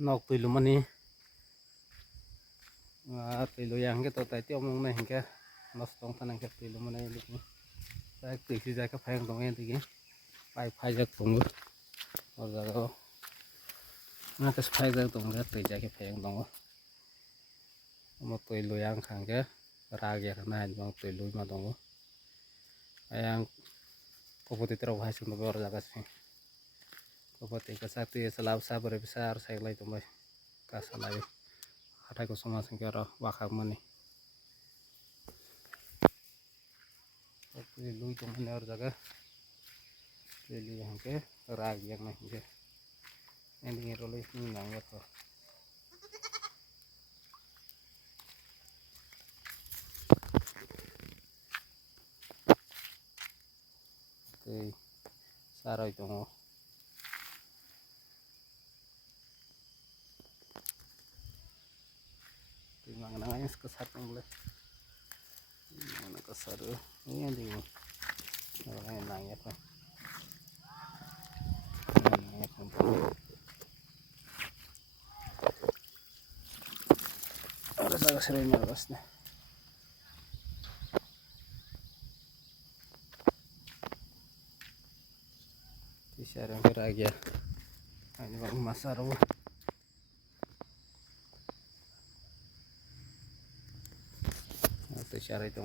nok tui lumani tui lu yang ke to tai ti omong na hingke nos tong tanang ke tui lumani lukni sai tui si jai ka phayang tong en tigi pai phai jak tong or jaga na kas phai jak tong ga tui jai ke phayang tong mo tui lu yang khang ke ra ge na bang tui lu ma tong ayang kopoti tero bhai sung or jaga sing kopoti ka sa tui salab sa bare besar sai lai tong bai ka salai hatai ko sama sing ke ro wakhak mani tui lu tong ne or jaga tui lu yang ke ra ge na hingke ending ro le ni nang ya to tui sarai tong tui mang nang ayang kesat tong le mana kesar ini ending orang yang nang ya to harus agak sering nyawas nih share yang lagi ya ini bang masar itu share itu